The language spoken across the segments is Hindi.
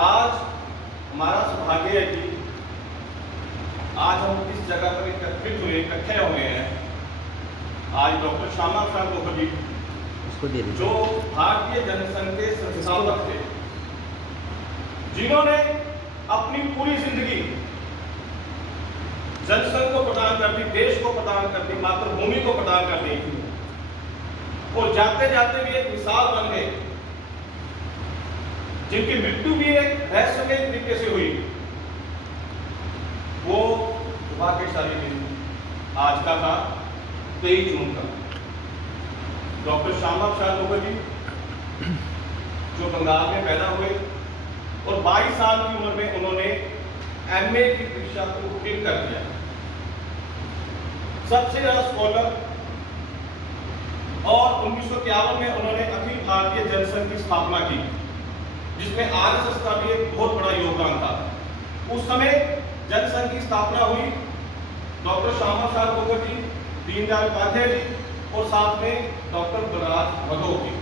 आज हमारा सौभाग्य है कि आज हम इस जगह पर एकत्रित हुए, इकट्ठे हुए हैं। आज डॉक्टर श्यामा प्रसाद मुखर्जी जो भारतीय जनसंघ के संस्थापक थे, जिन्होंने अपनी पूरी जिंदगी जनसंघ को प्रदान कर दी, देश को प्रदान कर दी, मातृभूमि को प्रदान कर दी और जाते जाते भी एक मिसाल बन गए, जिनकी मृत्यु भी एक रहस्यमय तरीके से हुई। वो भाग्यशाली दिन आज का था 23 जून का। डॉक्टर श्यामा प्रसाद मुखर्जी जो बंगाल में पैदा हुए और 22 साल की उम्र में उन्होंने एमए की परीक्षा को उत्तीर्ण कर दिया। सबसे ज्यादा स्कॉलर, और 1951 में उन्होंने अखिल भारतीय जनसंघ की स्थापना की, जिसमें आरएसएस का भी एक बहुत बड़ा योगदान था। उस समय जनसंघ की स्थापना हुई डॉक्टर श्यामा प्रसाद मुखर्जी, दीनदयाल उपाध्याय जी और साथ में डॉक्टर बलराज भगत जी।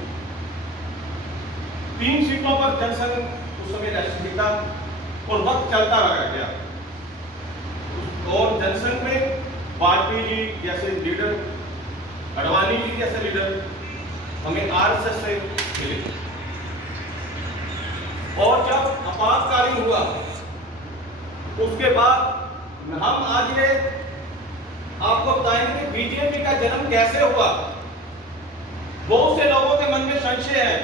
3 सीटों पर जनसंघ उस समय राष्ट्रीय था और वक्त चलता रह गया। और जनसंघ में वाजपेयी जी जैसे लीडर, अडवाणी जी जैसे लीडर हमें आरएसएस से मिले। और जब आपातकालीन हुआ उसके बाद हम आज ये आपको बताएंगे कि बीजेपी का जन्म कैसे हुआ। बहुत से लोगों के मन में संशय है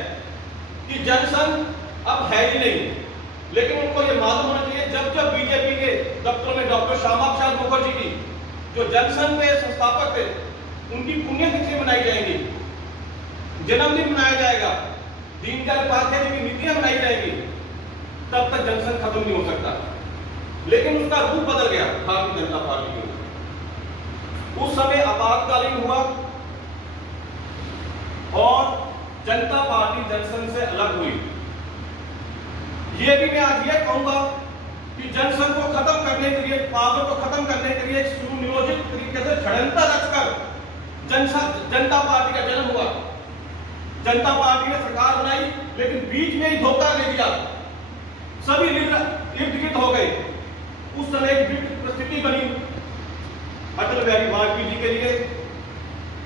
कि जनसंघ अब है ही नहीं, लेकिन उनको ये मालूम होना चाहिए जब जब बीजेपी के दफ्तर में डॉक्टर श्यामा प्रसाद मुखर्जी की जो जनसंघ के संस्थापक थे उनकी पुण्यतिथि मनाई जाएगी, जन्मदिन मनाया जाएगा, दीनदयाल उपाध्याय जी की नीतियां मनाई जाएगी, तब तक जनसंघ खत्म नहीं हो सकता। लेकिन उसका रूप बदल गया भारतीय जनता पार्टी के। उस समय आपातकालीन हुआ और जनता पार्टी जनसंघ से अलग हुई। ये भी मैं आज ये कहूंगा कि जनसंघ को खत्म करने के लिए, पावर को खत्म करने के लिए एक सुनियोजित तरीके से षड्यंत्र रचकर जनता पार्टी का जन्म हुआ। जनता पार्टी ने सरकार बनाई, लेकिन बीच में ही धोखा दे दिया, सभी इर्द गिर्द हो गए। उस समय एक विकट परिस्थिति बनी अटल बिहारी वाजपेयी जी के लिए।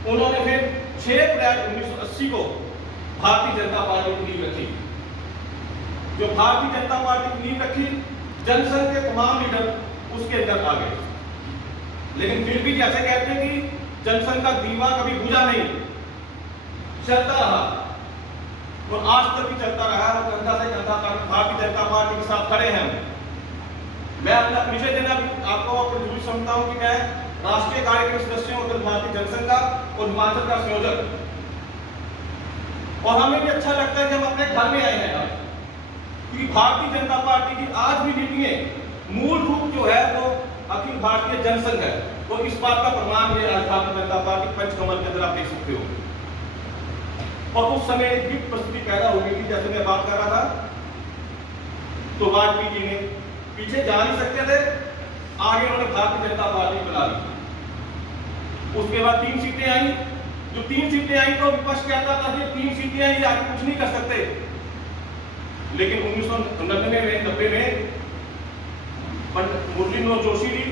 उन्होंने फिर 6 अप्रैल 1980 को भारतीय जनता पार्टी की नींव रखी। जो भारतीय जनता पार्टी की नींव रखी, जनसंघ के तमाम लीडर उसके अंदर आ गए। लेकिन फिर भी जैसे कहते हैं कि जनसंघ का दीवा कभी बुझा नहीं, चलता रहा और आज तक भी चलता रहा। और कंधा से कंधा भारतीय जनता पार्टी के साथ खड़े हैं। मैं अपना परिचय देना आपको अपनी जरूरी समझता हूं कि मैं राष्ट्रीय कार्यक्रम सदस्य हूं अखिल भारतीय जनसंघ का और हिमाचल का संयोजक। और हमें भी अच्छा लगता है कि हम अपने घर में आए हैं, क्योंकि भारतीय जनता पार्टी की आज भी नीतियां मूल रूप जो है वो अखिल भारतीय जनसंघ है। तो इस बात का प्रमाण ये आज भारतीय जनता पार्टी पंचकमल के अंदर आप देख सकते हो। और उस समय एक विकट परिस्थिति पैदा हो गई थी, जैसे मैं बात कर रहा था। तो वाजपेयी जी ने पीछे जा नहीं सकते थे, आगे उन्होंने भारतीय जनता पार्टी बना ली। उसके बाद 3 सीटें आई। जो 3 सीटें आई तो विपक्ष कहता था कि 3 सीटें आई, आगे कुछ नहीं कर सकते। लेकिन 1999 में मुरली मनोहर जोशी जी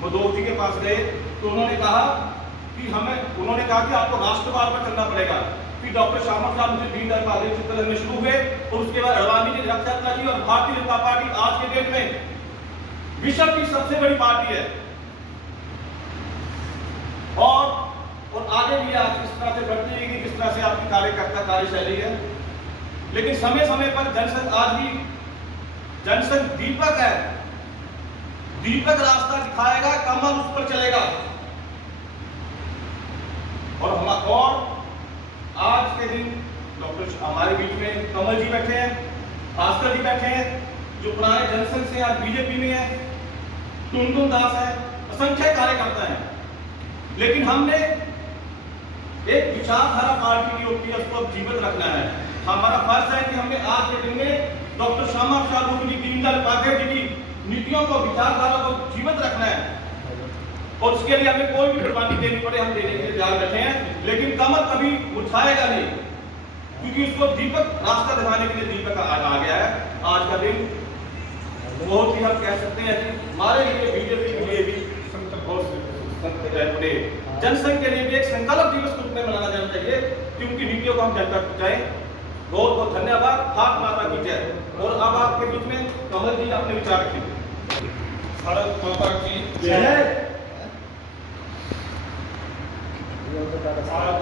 मदोक जी के पास गए तो उन्होंने कहा कि आपको राष्ट्रवाद पर चलना पड़ेगा। फिर डॉक्टर श्यामा प्रसाद मुखर्जी दीनदयाल उपाध्याय चित्र लगने शुरू हुए और उसके बाद अडवाणी ने रथ यात्रा की। और भारतीय जनता पार्टी आज के डेट में विश्व की सबसे बड़ी पार्टी है और आगे भी आज इस तरह से बढ़ती रहेगी जिस तरह से आपकी कार्यकर्ता कार्यशैली है। लेकिन समय समय पर जनसंघ आज भी जनसंघ दीपक है, दीपक रास्ता दिखाएगा, कमल उस पर चलेगा। और आज के दिन डॉक्टर हमारे बीच में कमल जी बैठे हैं, भास्कर जी बैठे हैं, जो पुराने जनसंघ से आज बीजेपी में है, टुनटुन दास है, असंख्य कार्यकर्ता हैं। लेकिन हमने एक विचारधारा पार्टी की होती है, उसको जीवित रखना है। हमारा फर्ज है कि हमने आज के दिन में डॉक्टर श्यामा प्रसाद मुखर्जी, दीनदयाल उपाध्याय जी की नीतियों को, विचारधारा को जीवित रखना है और उसके लिए हमें कोई भी कुर्बानी देनी पड़े हम देने के लिए तैयार बैठे हैं। लेकिन कमल कभी मुरझाएगा नहीं। क्योंकि उसको दीपक रास्ता दिखाने के लिए दीपक आ गया है। आज का दिन बहुत ही हम कह सकते हैं कि हमारे लिए बीजेपी के लिए भी अपने जनसंघ के लिए भी एक संकल्प दिवस के रूप में मनाया जाना चाहिए कि उनकी नीतियों को हम जन तक पहुंचाएं। बहुत बहुत धन्यवाद। भारत माता की जय। और अब आपके बीच में कमल जी अपने विचार रखें। भारत माता की जय। आज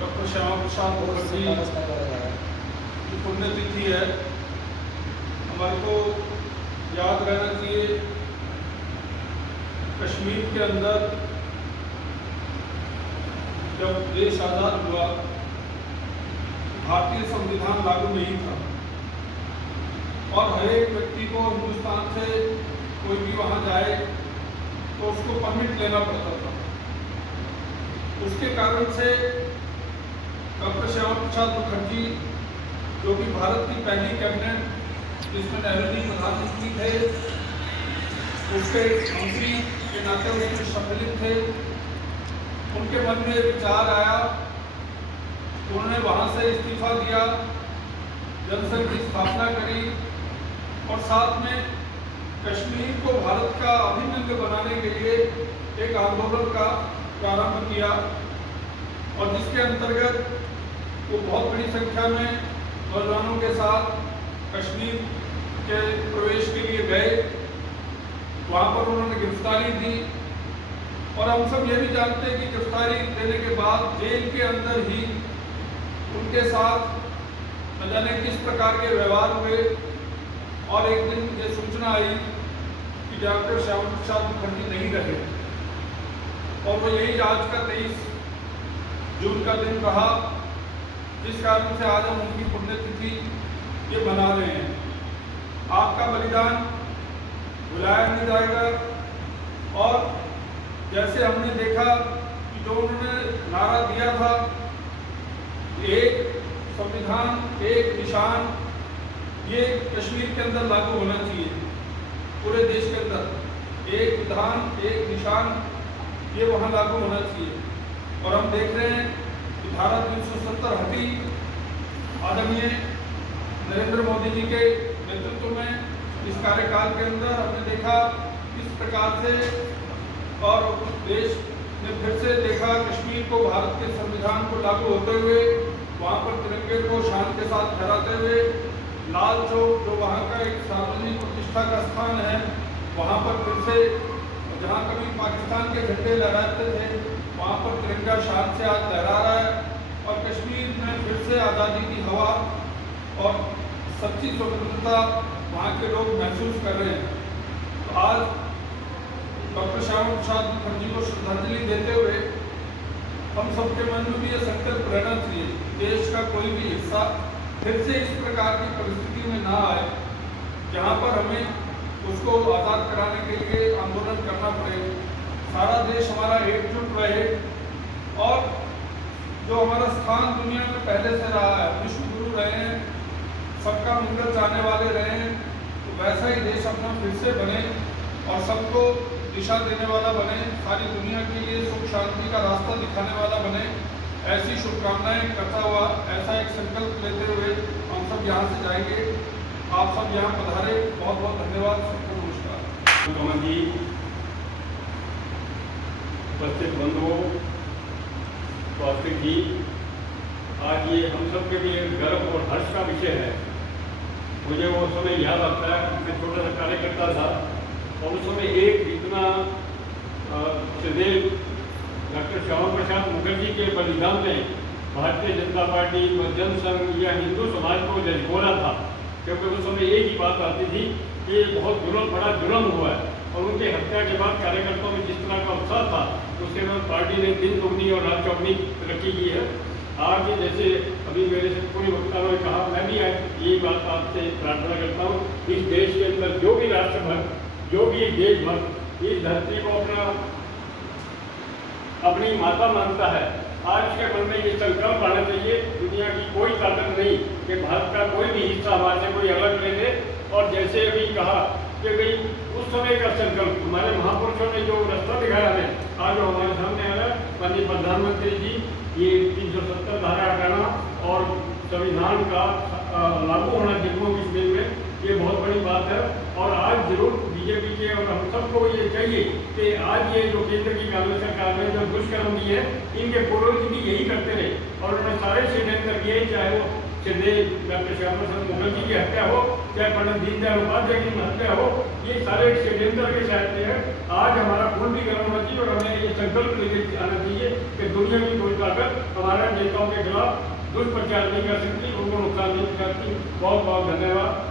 डॉक्टर श्यामा प्रसाद मुखर्जी की पुण्यतिथि है। हमारे को याद रहना चाहिए कश्मीर के अंदर जब देश आज़ाद हुआ, भारतीय संविधान लागू नहीं था और हर एक व्यक्ति को हिंदुस्तान से कोई भी वहाँ जाए तो उसको परमिट लेना पड़ता था। उसके कारण से डॉक्टर श्यामा प्रसाद मुखर्जी, जो कि भारत की पहली कैबिनेट जिसमें नेहरू जी प्रधानमंत्री थे, उसके मंत्री के नाते उसमें सम्मिलित थे, उनके मन में विचार आया, उन्होंने वहाँ से इस्तीफा दिया, जनसंघ की स्थापना करी और साथ में कश्मीर को भारत का अभिन्न अंग बनाने के लिए एक आंदोलन का प्रारंभ किया और जिसके अंतर्गत वो बहुत बड़ी संख्या में नौजवानों के साथ कश्मीर के प्रवेश के लिए गए। वहाँ पर उन्होंने गिरफ्तारी दी और हम सब ये भी जानते हैं कि गिरफ्तारी देने के बाद जेल के अंदर ही उनके साथ न जाने किस प्रकार के व्यवहार हुए और एक दिन ये सूचना आई कि डॉक्टर श्यामा प्रसाद मुखर्जी नहीं रहे और वो यही आज का 23 जून का दिन रहा, जिस कारण से आज हम उनकी पुण्यतिथि ये मना रहे हैं। आपका बलिदान भुलाया नहीं जाएगा और जैसे हमने देखा कि जो उन्होंने नारा दिया था, एक संविधान एक निशान, ये कश्मीर के अंदर लागू होना चाहिए। पूरे देश के अंदर एक विधान एक निशान, ये वहाँ लागू होना चाहिए। और हम देख रहे हैं कि धारा 370 हटी आदरणीय नरेंद्र मोदी जी के नेतृत्व में इस कार्यकाल के अंदर हमने देखा किस प्रकार से और देश ने फिर से देखा कश्मीर को भारत के संविधान को लागू होते हुए वहाँ पर तिरंगे को शान के साथ फहराते हुए लाल चौक जो वहाँ का एक सार्वजनिक प्रतिष्ठा का स्थान है, वहाँ पर फिर से जहाँ कभी पाकिस्तान के झंडे लहराते थे वहाँ पर तिरंगा शान से आज लहरा रहा है और कश्मीर में फिर से आज़ादी की हवा और सच्ची स्वतंत्रता वहाँ के लोग महसूस कर रहे हैं। तो आज डॉक्टर श्यामा प्रसाद मुखर्जी को श्रद्धांजलि देते हुए हम सबके मन में भी ये संकल्प रहना चाहिए, देश का कोई भी हिस्सा फिर से इस प्रकार की परिस्थिति में ना आए जहाँ पर हमें उसको आज़ाद कराने के लिए आंदोलन करना पड़े। सारा देश हमारा एकजुट रहे और जो हमारा स्थान दुनिया में पहले से रहा है, विश्व गुरु रहे हैं, सबका मंगल चाहने वाले रहे हैं, तो वैसा ही देश अपना फिर से बने और सबको दिशा देने वाला बने, सारी दुनिया के लिए सुख शांति का रास्ता दिखाने वाला बने। ऐसी शुभकामनाएं करता हुआ ऐसा एक संकल्प लेते हुए हम सब यहाँ से जाएंगे। आप सब यहाँ पधारे, बहुत बहुत धन्यवाद, सबको नमस्कार। कमल जी, उपस्थित बंधुओं, स्वास्थ्य जी, आज ये हम सब के लिए गर्व और हर्ष का विषय है। मुझे वो समय याद आता है, मैं छोटा सा कार्यकर्ता था और उस समय एक इतना सदैव डॉक्टर श्यामा प्रसाद मुखर्जी के बलिदान में भारतीय जनता पार्टी व जनसंघ या हिंदू समाज को झकझोरा था, क्योंकि उस समय एक ही बात आती थी कि ये बहुत बड़ा जुर्म हुआ है और उनके हत्या के बाद कार्यकर्ताओं में जिस तरह का उत्साह था, उसके बाद पार्टी ने दिन दुगनी और रात चौगनी तरक्की की है। आज जैसे अभी मेरे से पूरी वक्ताओं ने कहा, मैं भी यही बात आपसे प्रार्थना करता हूँ, इस देश के अंदर जो भी राष्ट्रभक्त, जो भी देशभक्त इस धरती को अपनी माता मानता है, आज के मन में ये संकल्प आना चाहिए, दुनिया की कोई ताकत नहीं कि भारत का कोई भी हिस्सा हमारे से कोई अलग ले ले। और जैसे अभी कहा कि भाई उस समय का संकल्प हमारे महापुरुषों ने जो रास्ता दिखाया है, आज जो हमारे सामने आ रहा है, माननीय प्रधानमंत्री जी ये 370 धारा हटाना और संविधान का लागू होना जम्मू कश्मीर में, ये बहुत बड़ी बात है। और आज जरूर बीजेपी के और हम सबको ये चाहिए कि आज ये जो केंद्र की कांग्रेस सरकार ने जो दुष्कर्म किए हैं, इनके पूर्वज भी यही करते रहे और उन्होंने सारे षड्यंत्र किए, चाहे वो श्रद्धेय डॉक्टर श्यामा प्रसाद मुखर्जी की हत्या हो, चाहे पंडित दीनदयाल उपाध्याय की हत्या हो, ये सारे षड्यंत्र के साथ है। आज हमारा खून भी गर्म होना चाहिए और हमें ये संकल्प लेके आना चाहिए कि दुनिया की कोई ताकत हमारे नेताओं के खिलाफ दुष्प्रचार नहीं कर सकती, उनको नुकसान नहीं करती। बहुत बहुत धन्यवाद।